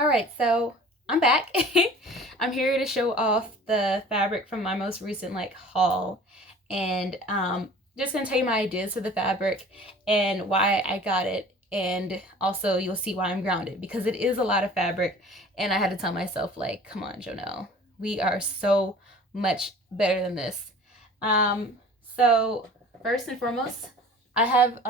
All right, so I'm back. I'm here to show off the fabric from my most recent haul, and just gonna tell you my ideas for the fabric and why I got it, and also you'll see why I'm grounded because it is a lot of fabric, and I had to tell myself come on, Jonelle, we are so much better than this. Um, so first and foremost, I have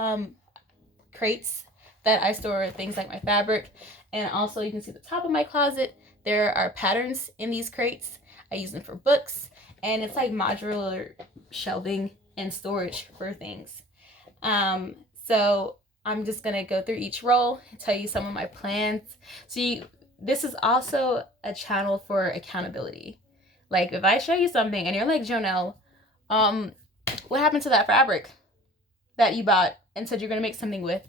crates that I store things like my fabric. And also you can see the top of my closet. There are patterns in these crates. I use them for books, and it's like modular shelving and storage for things. Um, so I'm just gonna go through each roll and tell you some of my plans. This is also a channel for accountability. Like if I show you something and you're like, Jonelle, um, what happened to that fabric that you bought and said you're gonna make something with?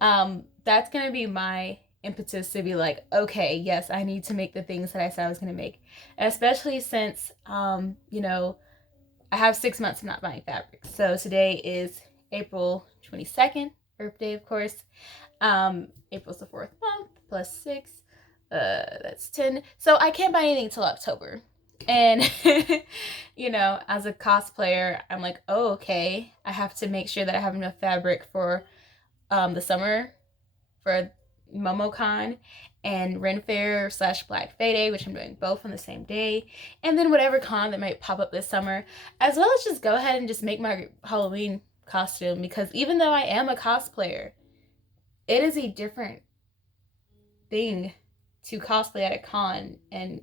That's gonna be my impetus to be like, okay, yes, I need to make the things that I said I was gonna make, especially since I have 6 months of not buying fabric. So today is April 22nd, Earth Day, of course. April's the fourth month plus 6, that's 10. So I can't buy anything until October. And as a cosplayer, I'm like, oh, okay, I have to make sure that I have enough fabric for the summer, for MomoCon and Ren Fair / Black Friday, which I'm doing both on the same day, and then whatever con that might pop up this summer, as well as just go ahead and just make my Halloween costume, because even though I am a cosplayer, it is a different thing to cosplay at a con and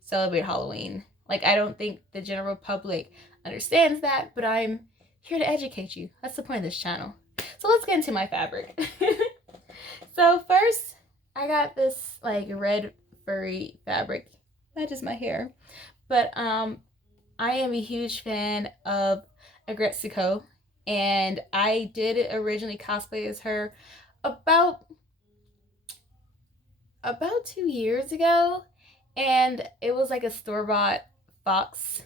celebrate Halloween. Like, I don't think the general public understands that, but I'm here to educate you. That's the point of this channel. So let's get into my fabric. So first, I got this red furry fabric. Matches my hair. But I am a huge fan of Agretsuko, and I did originally cosplay as her about 2 years ago, and it was like a store-bought fox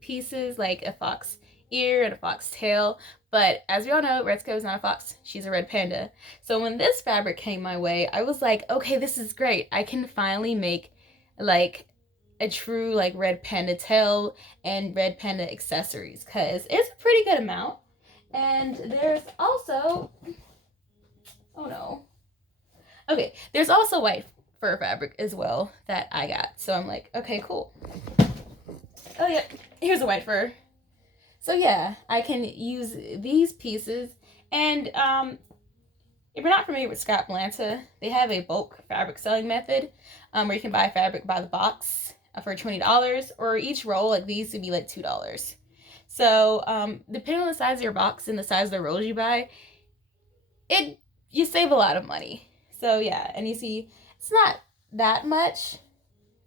pieces, like a fox ear and a fox tail. But as we all know, Retsuko is not a fox. She's a red panda. So when this fabric came my way, I was like, okay, this is great. I can finally make a true red panda tail and red panda accessories, because it's a pretty good amount. And there's also, oh no. Okay, there's also white fur fabric as well that I got. So I'm like, okay, cool. Oh yeah, here's a white fur. So yeah, I can use these pieces. And if you're not familiar with Scrap Atlanta, they have a bulk fabric selling method where you can buy fabric by the box for $20, or each roll like these would be like $2. So depending on the size of your box and the size of the rolls you buy, you save a lot of money. So yeah, and you see it's not that much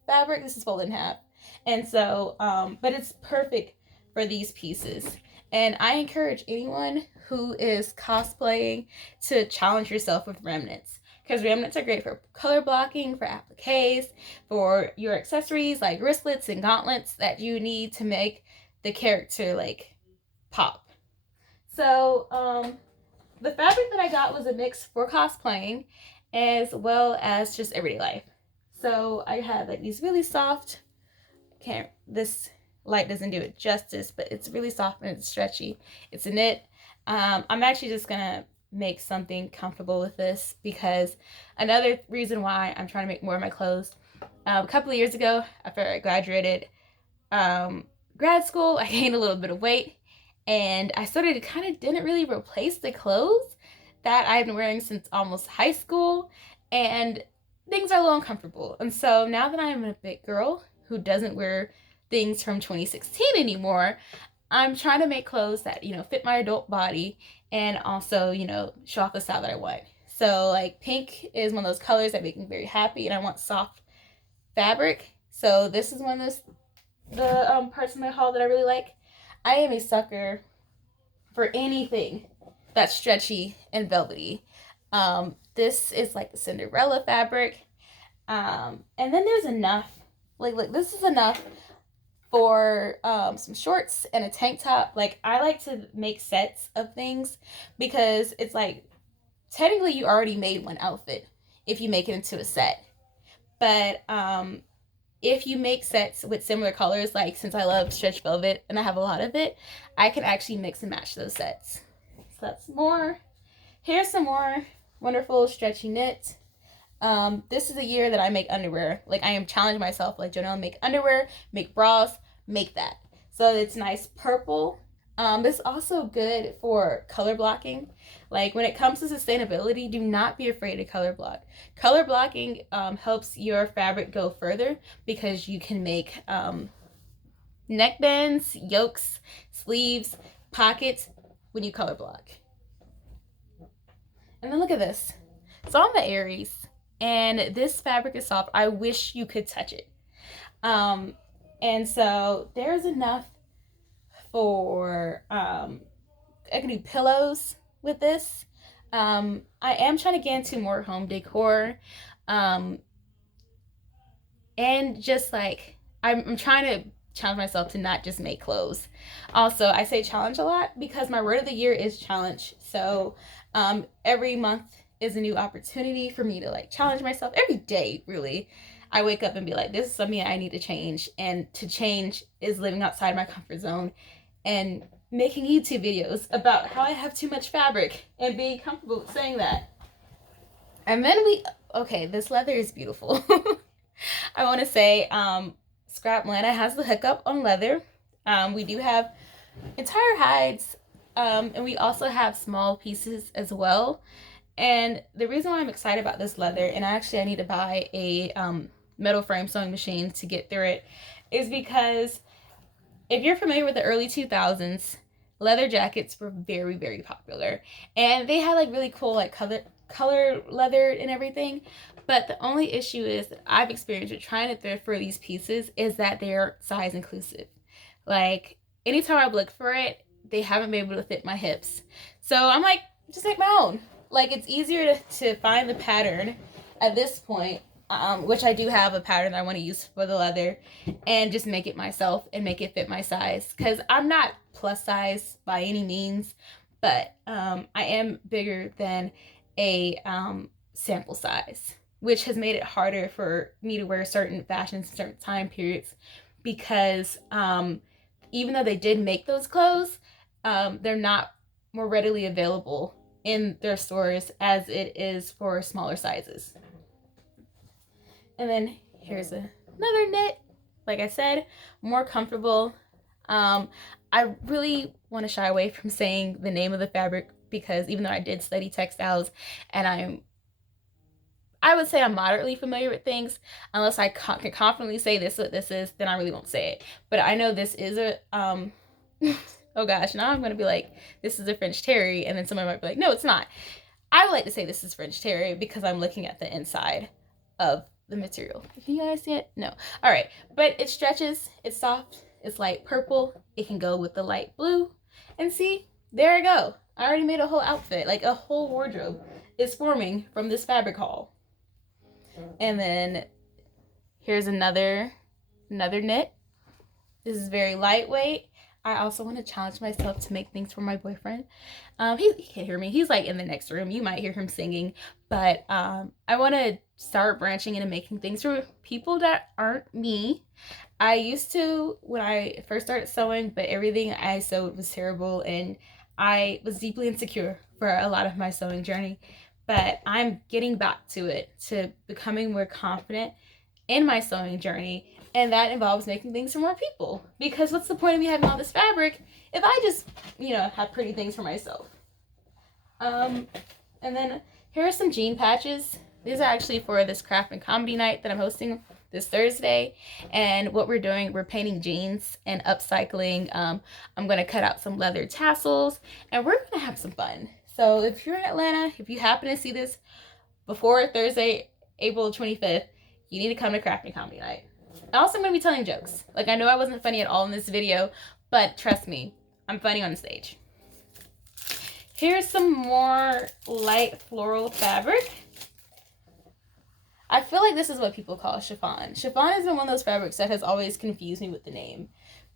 fabric. This is folded in half. And so but it's perfect for these pieces. And I encourage anyone who is cosplaying to challenge yourself with remnants, because remnants are great for color blocking, for appliques, for your accessories like wristlets and gauntlets that you need to make the character pop. So the fabric that I got was a mix for cosplaying as well as just everyday life. So I had these really soft, this light doesn't do it justice, but it's really soft and it's stretchy. It's a knit. I'm actually just gonna make something comfortable with this, because another reason why I'm trying to make more of my clothes, a couple of years ago after I graduated grad school, I gained a little bit of weight, and I started to kind of didn't really replace the clothes that I've been wearing since almost high school, and things are a little uncomfortable. And so now that I'm a big girl who doesn't wear things from 2016 anymore, I'm trying to make clothes that fit my adult body and also show off the style that I want. So pink is one of those colors that make me very happy, and I want soft fabric. So this is one of the parts of my haul that I really like. I am a sucker for anything that's stretchy and velvety. This is the Cinderella fabric, and then there's enough. This is enough for some shorts and a tank top. I like to make sets of things, because it's technically you already made one outfit if you make it into a set. But if you make sets with similar colors, like since I love stretch velvet and I have a lot of it, I can actually mix and match those sets. So that's more. Here's some more wonderful stretchy knit. This is a year that I make underwear. Like, I am challenging myself, like, Jonelle, make underwear, make bras, make that. So it's nice purple. It's also good for color blocking. Like, when it comes to sustainability, do not be afraid to color block. Color blocking helps your fabric go further because you can make neckbands, yokes, sleeves, pockets when you color block. And then look at this. So I'm the Aries, and this fabric is soft. I wish you could touch it. And so there's enough for I can do pillows with this. I am trying to get into more home decor, and just like I'm trying to challenge myself to not just make clothes. Also, I say challenge a lot because my word of the year is challenge. So every month is a new opportunity for me to like challenge myself. Every day, really, I wake up and be like, this is something I need to change. And to change is living outside my comfort zone and making YouTube videos about how I have too much fabric and being comfortable with saying that. And then okay, this leather is beautiful. I want to say Scrap Lana has the hookup on leather. We do have entire hides, and we also have small pieces as well. And the reason why I'm excited about this leather, and I need to buy a metal frame sewing machine to get through it, is because if you're familiar with the early 2000s, leather jackets were very, very popular. And they had like really cool like color leather and everything. But the only issue is that I've experienced with trying to thrift for these pieces is that they're size inclusive. Like, anytime I've looked for it, they haven't been able to fit my hips. So I'm like, just make my own. Like, it's easier to find the pattern at this point, which I do have a pattern that I want to use for the leather, and just make it myself and make it fit my size. Because I'm not plus size by any means, but I am bigger than a sample size, which has made it harder for me to wear certain fashions, certain time periods, because even though they did make those clothes, they're not more readily available in their stores as it is for smaller sizes. And then here's another knit. Like I said, more comfortable. I really want to shy away from saying the name of the fabric because even though I did study textiles and I would say I'm moderately familiar with things, unless I can confidently say this is what this is, then I really won't say it. But I know this is a oh gosh, now I'm gonna be like, this is a French terry, and then someone might be like, no, it's not. I would like to say this is French terry because I'm looking at the inside of the material. Can you guys see it? No. All right, but it stretches, it's soft, it's light purple, it can go with the light blue, and see, there I go. I already made a whole outfit, like a whole wardrobe is forming from this fabric haul. And then here's another knit. This is very lightweight. I also want to challenge myself to make things for my boyfriend. He can't hear me. He's like in the next room. You might hear him singing. But I want to start branching into making things for people that aren't me. I used to when I first started sewing, but everything I sewed was terrible. And I was deeply insecure for a lot of my sewing journey. But I'm getting back to it, to becoming more confident in my sewing journey. And that involves making things for more people. Because what's the point of me having all this fabric if I just, have pretty things for myself? And then here are some jean patches. These are actually for this craft and comedy night that I'm hosting this Thursday. And what we're doing, we're painting jeans and upcycling. I'm going to cut out some leather tassels. And we're going to have some fun. So if you're in Atlanta, if you happen to see this before Thursday, April 25th, you need to come to Craft and Comedy Night. Also, I'm going to be telling jokes. Like, I know I wasn't funny at all in this video, but trust me, I'm funny on stage. Here's some more light floral fabric. I feel like this is what people call chiffon. Chiffon has been one of those fabrics that has always confused me with the name.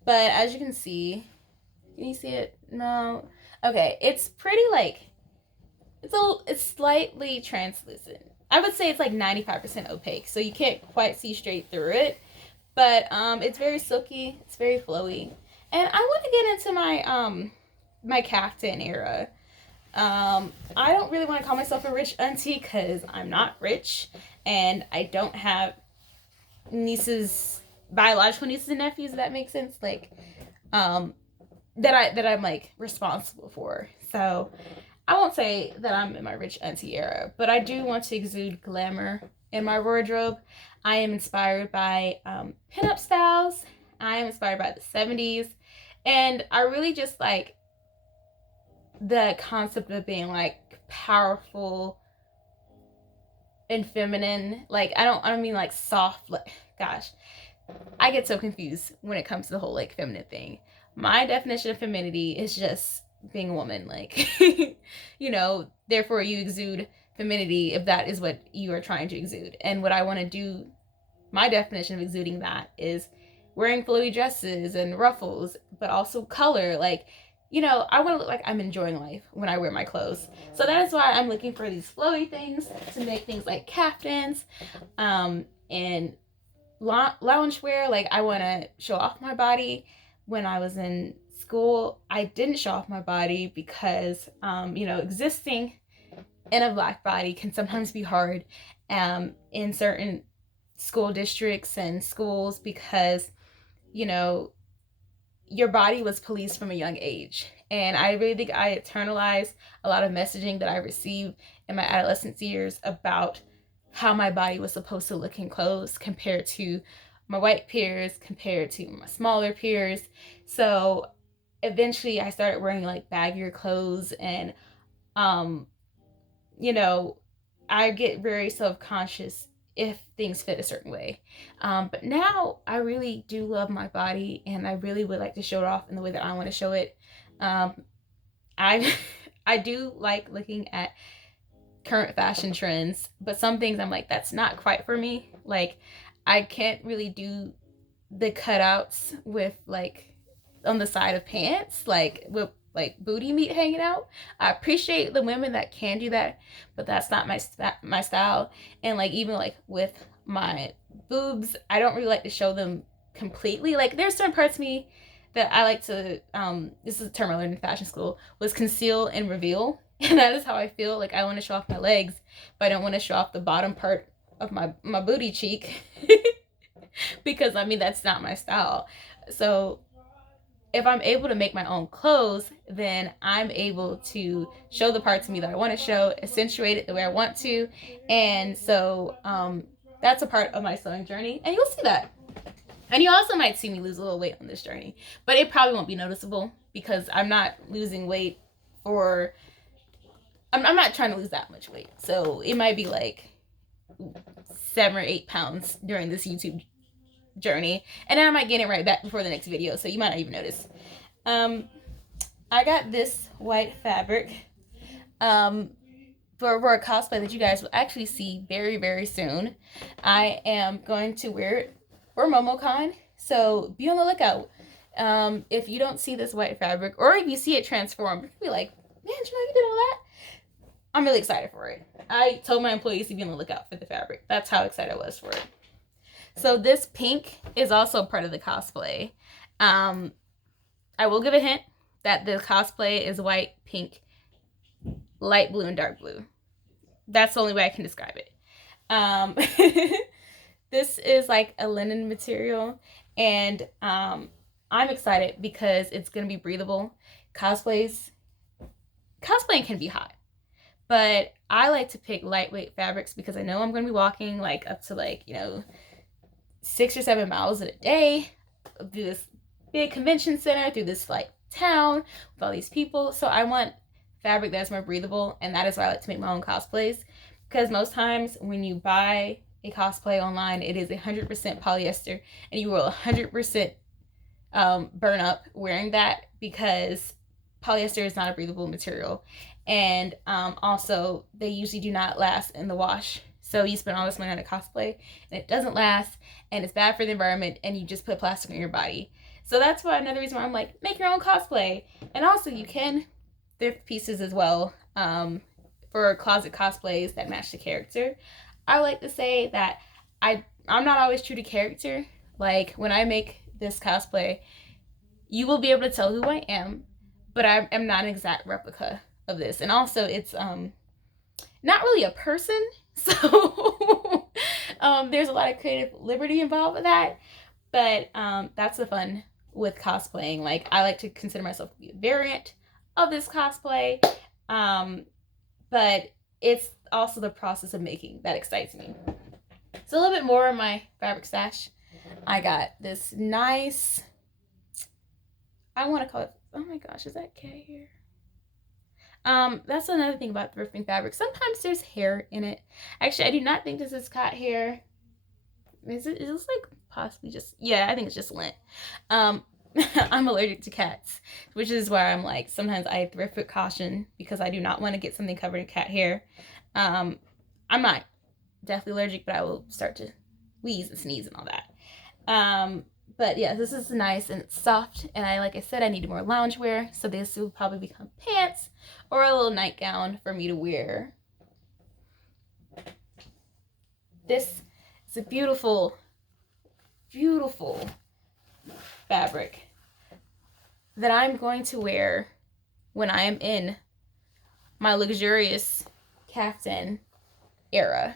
But as you can see you see it? No. Okay, it's pretty like, it's slightly translucent. I would say it's like 95% opaque, so you can't quite see straight through it. But it's very silky, it's very flowy, and I want to get into my caftan era. I don't really want to call myself a rich auntie because I'm not rich, and I don't have nieces, biological nieces and nephews. If that makes sense, like that I'm like responsible for. So I won't say that I'm in my rich auntie era, but I do want to exude glamour in my wardrobe. I am inspired by pinup styles. I am inspired by the 70s. And I really just like the concept of being like powerful and feminine. Like I don't mean like soft, like gosh. I get so confused when it comes to the whole like feminine thing. My definition of femininity is just being a woman, like you know, therefore you exude femininity if that is what you are trying to exude. And what I want to do, my definition of exuding that is wearing flowy dresses and ruffles, but also color. Like, you know, I want to look like I'm enjoying life when I wear my clothes. So that is why I'm looking for these flowy things to make things like caftans, and loungewear. Like I want to show off my body. When I was in school, I didn't show off my body because you know, existing in a Black body can sometimes be hard in certain school districts and schools because, you know, your body was policed from a young age. And I really think I internalized a lot of messaging that I received in my adolescence years about how my body was supposed to look in clothes compared to my white peers, compared to my smaller peers. So eventually I started wearing like baggier clothes, and you know, I get very self-conscious if things fit a certain way. But now I really do love my body, and I really would like to show it off in the way that I want to show it. I I do like looking at current fashion trends, but some things I'm like, that's not quite for me. Like I can't really do the cutouts with like on the side of pants, like with like booty meat hanging out. I appreciate the women that can do that, but that's not my style. And like even like with my boobs, I don't really like to show them completely. Like there's certain parts of me that I like to this is a term I learned in fashion school, was conceal and reveal. And that is how I feel. Like I want to show off my legs, but I don't want to show off the bottom part of my booty cheek because I mean that's not my style. So if I'm able to make my own clothes, then I'm able to show the parts of me that I want to show, accentuate it the way I want to. And so that's a part of my sewing journey, and you'll see that. And you also might see me lose a little weight on this journey, but it probably won't be noticeable because I'm not losing weight for, I'm not trying to lose that much weight. So it might be like 7 or 8 pounds during this YouTube journey, and then I might get it right back before the next video, so you might not even notice. I got this white fabric for a cosplay that you guys will actually see very, very soon. I am going to wear it for MomoCon, so be on the lookout. If you don't see this white fabric, or if you see it transform, you'll be like, man, Jonelle, you did all that? I'm really excited for it. I told my employees to be on the lookout for the fabric. That's how excited I was for it. So this pink is also part of the cosplay. I will give a hint that the cosplay is white, pink, light blue, and dark blue. That's the only way I can describe it. This is like a linen material, and I'm excited because it's going to be breathable. Cosplaying can be hot, but I like to pick lightweight fabrics because I know I'm going to be walking like up to like, you know, 6 or 7 miles in a day through this big convention center, through this like town with all these people. So I want fabric that's more breathable, and that is why I like to make my own cosplays, because most times when you buy a cosplay online, it is 100% polyester, and you will 100% burn up wearing that because polyester is not a breathable material, and also they usually do not last in the wash. So you spend all this money on a cosplay and it doesn't last, and it's bad for the environment, and you just put plastic in your body. So that's why another reason why I'm like, make your own cosplay. And also you can thrift pieces as well. for closet cosplays that match the character. I like to say that I'm not always true to character. Like when I make this cosplay, you will be able to tell who I am, but I am not an exact replica of this. And also it's not really a person, so there's a lot of creative liberty involved with that. But that's the fun with cosplaying. Like I like to consider myself to be a variant of this cosplay, but it's also the process of making that excites me. So a little bit more of my fabric stash. I got this nice, I want to call it, oh my gosh, is that cat hair? That's another thing about thrifting fabric. Sometimes there's hair in it. Actually, I do not think this is cat hair. Is it like possibly just, yeah, I think it's just lint. I'm allergic to cats, which is why I'm like, sometimes I thrift with caution because I do not want to get something covered in cat hair. I'm not deathly allergic, but I will start to wheeze and sneeze and all that. But yeah, this is nice and it's soft, and like I said, I need more loungewear, so this will probably become pants or a little nightgown for me to wear. This is a beautiful, beautiful fabric that I'm going to wear when I am in my luxurious caftan era,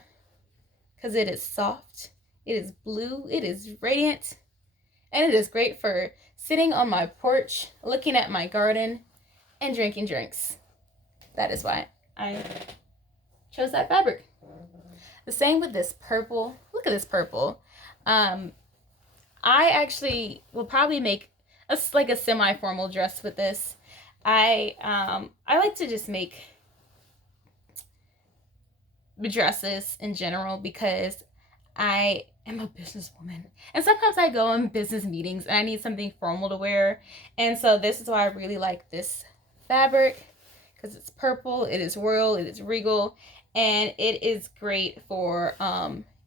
because it is soft, it is blue, it is radiant, and it is great for sitting on my porch, looking at my garden, and drinking drinks. That is why I chose that fabric. The same with this purple. Look at this purple. I actually will probably make like a semi-formal dress with this. I like to just make dresses in general because I am a businesswoman, and sometimes I go in business meetings and I need something formal to wear, and so this is why I really like this fabric, because it's purple, it is royal, it is regal, and it is great for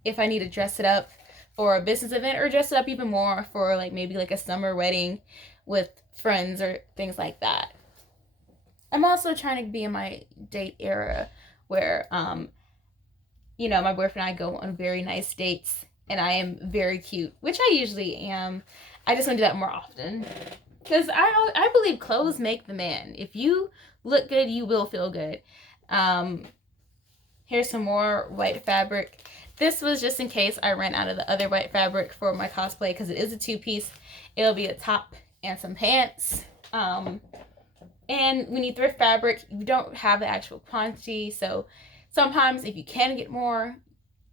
if I need to dress it up for a business event, or dress it up even more for like maybe like a summer wedding with friends or things like that. I'm also trying to be in my date era where you know, my boyfriend and I go on very nice dates, and I am very cute, which I usually am. I just want to do that more often, because I believe clothes make the man. If you look good, you will feel good. Here's some more white fabric. This was just in case I ran out of the other white fabric for my cosplay, because it is a two-piece. It'll be a top and some pants. And when you thrift fabric, you don't have the actual quantity, so sometimes if you can get more,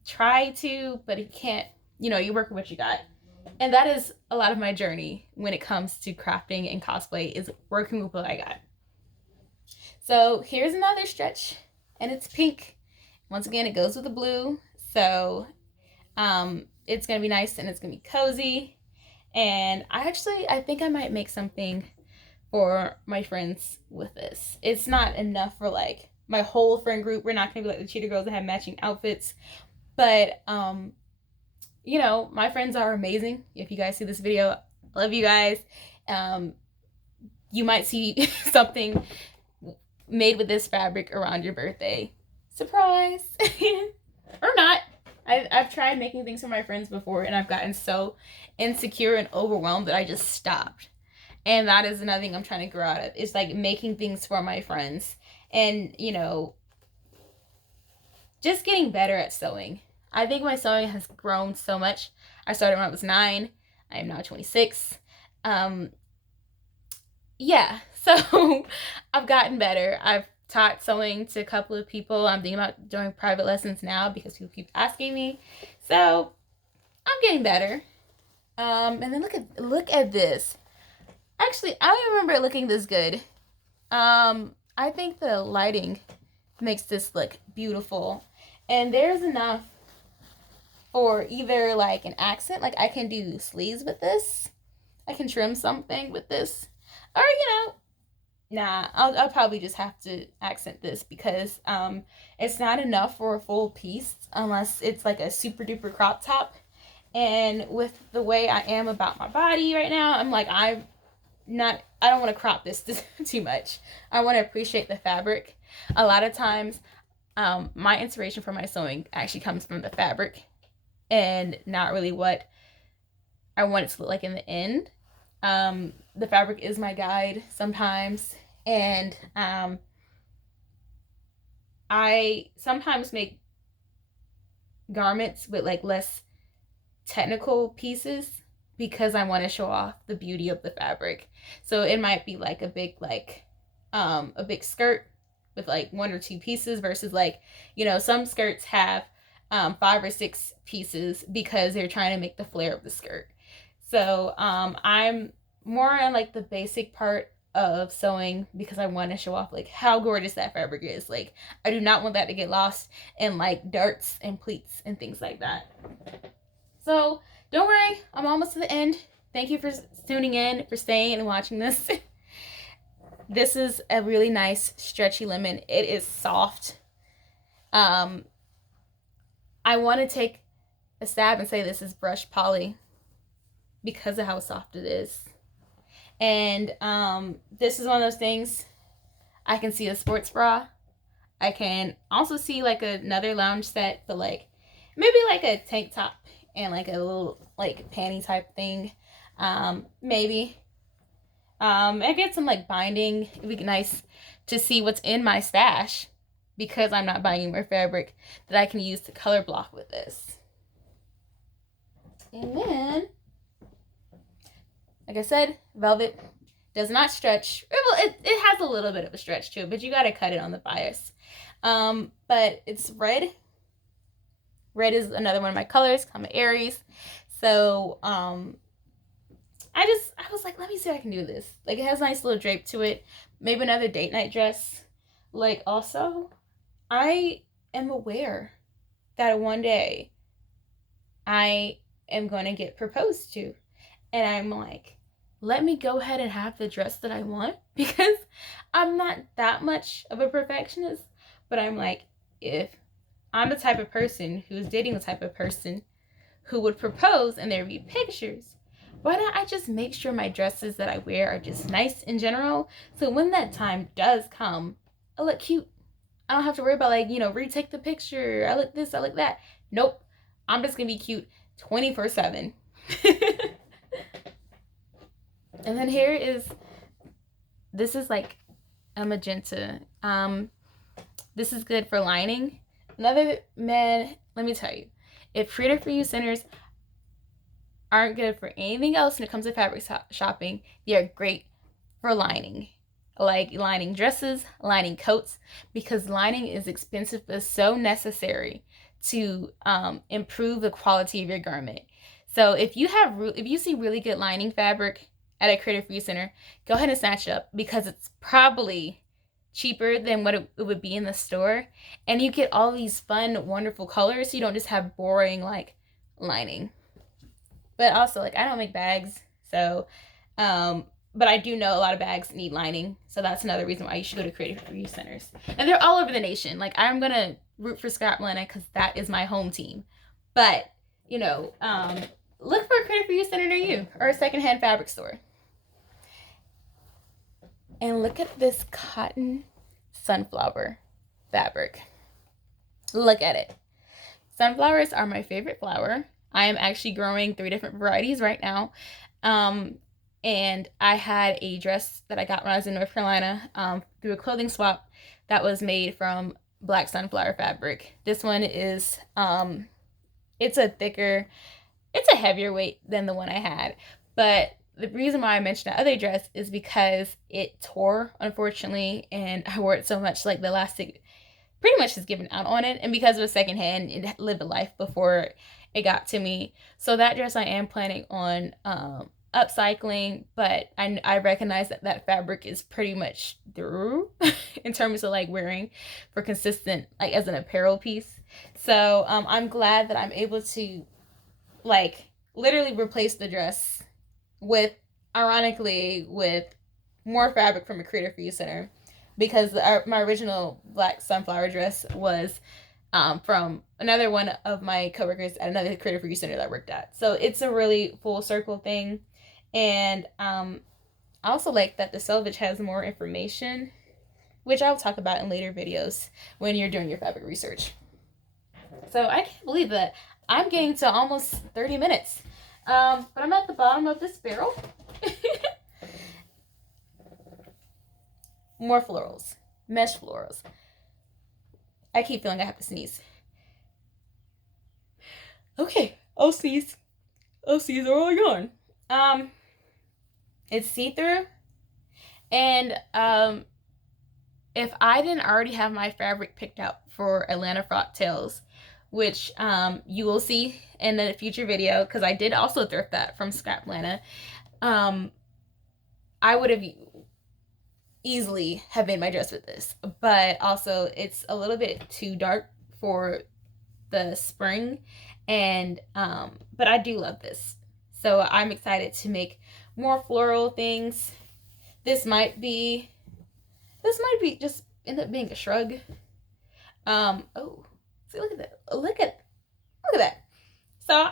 try to, but if you can't, you know, you work with what you got. And that is a lot of my journey when it comes to crafting and cosplay, is working with what I got. So here's another stretch, and it's pink. Once again, it goes with the blue, so it's gonna be nice and it's gonna be cozy. And I think I might make something for my friends with this. It's not enough for like my whole friend group. We're not gonna be like the cheater girls that have matching outfits, but you know, my friends are amazing. If you guys see this video, I love you guys. You might see something made with this fabric around your birthday. Surprise. Or not. I've tried making things for my friends before, and I've gotten so insecure and overwhelmed that I just stopped. And that is another thing I'm trying to grow out of. It's like making things for my friends. And, you know, just getting better at sewing. I think my sewing has grown so much. I started when I was 9. I am now 26. Yeah, so I've gotten better. I've taught sewing to a couple of people. I'm thinking about doing private lessons now because people keep asking me. So I'm getting better. And then look at this. Actually, I don't remember it looking this good. I think the lighting makes this look beautiful. And there's enough for either like an accent, like I can do sleeves with this. I can trim something with this. Or, you know, nah, I'll probably just have to accent this because it's not enough for a full piece unless it's like a super duper crop top. And with the way I am about my body right now, I'm like, I don't want to crop this too much. I want to appreciate the fabric. A lot of times my inspiration for my sewing actually comes from the fabric and not really what I want it to look like in the end. The fabric is my guide sometimes, and I sometimes make garments with like less technical pieces because I want to show off the beauty of the fabric. So it might be like a big a big skirt with like one or two pieces versus like, you know, some skirts have 5 or 6 pieces because they're trying to make the flare of the skirt. So I'm more on like the basic part of sewing because I want to show off like how gorgeous that fabric is. Like I do not want that to get lost in like darts and pleats and things like that. So don't worry, I'm almost to the end. Thank you for tuning in, for staying and watching this. This is a really nice stretchy lemon. It is soft. I want to take a stab and say this is brush poly because of how soft it is. And this is one of those things. I can see a sports bra. I can also see like another lounge set, but like maybe like a tank top and like a little like panty type thing. Maybe. I get some like binding. It'd be nice to see what's in my stash because I'm not buying more fabric that I can use to color block with this. And then, like I said, velvet does not stretch. Well, it has a little bit of a stretch to it, but you got to cut it on the bias. But it's red. Red is another one of my colors. I'm an Aries. So, I was like, let me see if I can do this. Like, it has a nice little drape to it. Maybe another date night dress. Like, also, I am aware that one day I am going to get proposed to. And I'm like, let me go ahead and have the dress that I want because I'm not that much of a perfectionist. But I'm like, if I'm the type of person who's dating the type of person who would propose and there'd be pictures, why don't I just make sure my dresses that I wear are just nice in general, so when that time does come, I look cute. I don't have to worry about like, you know, retake the picture. I look this, I look that. Nope. I'm just gonna be cute 24/7. And then here is, this is like a magenta. This is good for lining. Another man, let me tell you, if Creator for You centers aren't good for anything else when it comes to fabric shopping, they are great for lining. Like lining dresses, lining coats, because lining is expensive but so necessary to improve the quality of your garment. So if you see really good lining fabric at a Creator for You center, go ahead and snatch it up because it's probably cheaper than what it would be in the store, and you get all these fun, wonderful colors. So you don't just have boring like lining. But also, like, I don't make bags, so but I do know a lot of bags need lining, so that's another reason why you should go to Creative for You centers, and they're all over the nation. Like, I'm gonna root for Scotland because that is my home team. But you know, look for a Creative for You center near you or a secondhand fabric store. And look at this cotton sunflower fabric. Look at it. Sunflowers are my favorite flower. I am actually growing 3 different varieties right now. And I had a dress that I got when I was in North Carolina through a clothing swap that was made from black sunflower fabric. This one is, it's a heavier weight than the one I had. But the reason why I mentioned that other dress is because it tore, unfortunately, and I wore it so much, like the elastic pretty much has given out on it. And because it was secondhand, it lived a life before it got to me. So that dress I am planning on upcycling, but I recognize that fabric is pretty much through in terms of like wearing for consistent, like as an apparel piece. So I'm glad that I'm able to like literally replace the dress with, ironically, with more fabric from a Creator for You center, because my original black sunflower dress was from another one of my coworkers at another Creator for You center that I worked at. So it's a really full circle thing. And I also like that the selvage has more information which I'll talk about in later videos when you're doing your fabric research. So I can't believe that I'm getting to almost 30 minutes. But I'm at the bottom of this barrel. More florals. Mesh florals. I keep feeling I have to sneeze. Okay, I'll sneeze. I'll sneeze or I'll yawn. It's see-through. And if I didn't already have my fabric picked out for Atlanta Frock Tales, which you will see in a future video, because I did also thrift that from Scrap Atlanta, I would have easily have made my dress with this. But also, it's a little bit too dark for the spring, and but I do love this. So I'm excited to make more floral things. This might just end up being a shrug. Oh, see, look at that. Look at that. So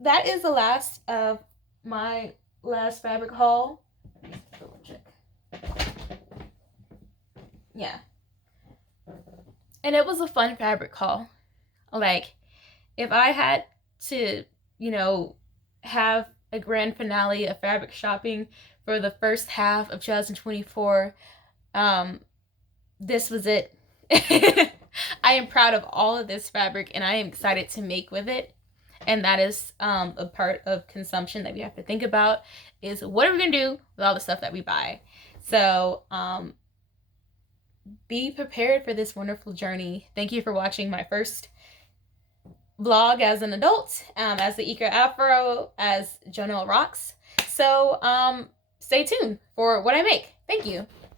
that is the last of my last fabric haul. Check. Yeah. And it was a fun fabric haul. Like, if I had to, have a grand finale of fabric shopping for the first half of 2024, this was it. I am proud of all of this fabric, and I am excited to make with it. And that is a part of consumption that we have to think about, is what are we going to do with all the stuff that we buy? So be prepared for this wonderful journey. Thank you for watching my first vlog as an adult, as the Eco Afro, as Jonelle Rocks. So stay tuned for what I make. Thank you.